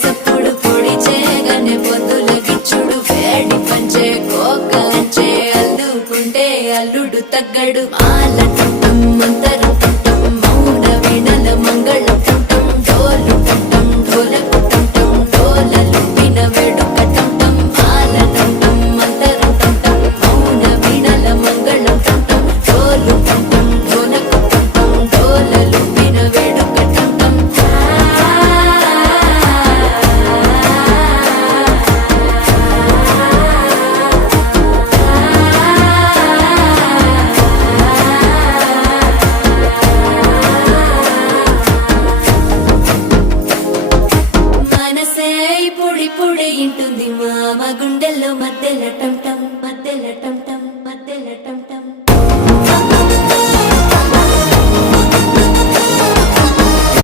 సప్పుడు పొడి చేయగానే పొద్దుల గిచ్చుడు వేడి పంచే కోకంచే అల్లుకుంటే అల్లుడు తగ్గడు మాల టుట్టం మంతర టుట్టం మౌన వీణల మంగళ టుట్టం డోలు టుట్టం ఢోలకు టుట్టం డోలలు విన వేడుక టుట్టం మాల టుట్టం మంతర టుట్టం మౌన వీణల మంగళ టుట్టం డోలు టుట్టం ఢోలకు టుట్టం డోలలు విన వేడుక టుట్టం మనసే పొడి పొడి ఇంటుంది మామ గుండెల్లో మధ్యలో టం